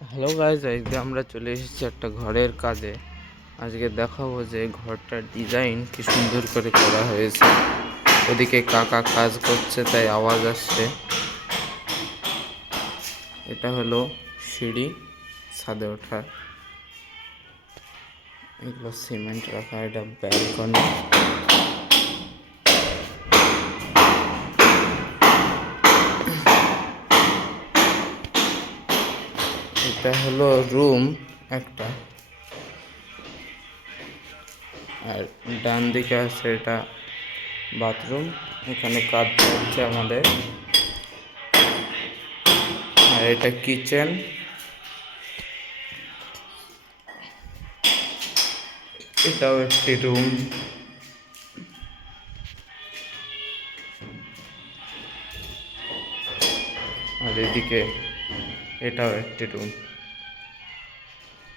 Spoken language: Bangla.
হ্যালো গাইজ, আজকে আমরা চলে এসেছি একটা ঘরের কাজে। আজকে দেখাবো যে ঘরটার ডিজাইন কি সুন্দর করে করা হয়েছে। ওদিকে কাকা কাজ করছে তাই আওয়াজ আসছে। এটা হলো সিঁড়ি ছাদে ওঠার। এগুলো সিমেন্ট রাখা, এটা ব্যালকনি। এটা হলো রুম একটা, আর ডান দিকে আছে এটা বাথরুম। এখানে কাজ চলছে আমাদের। আর এটা কিচেন। এটাও একটি রুম। আর এদিকে এটাও একটি রুম।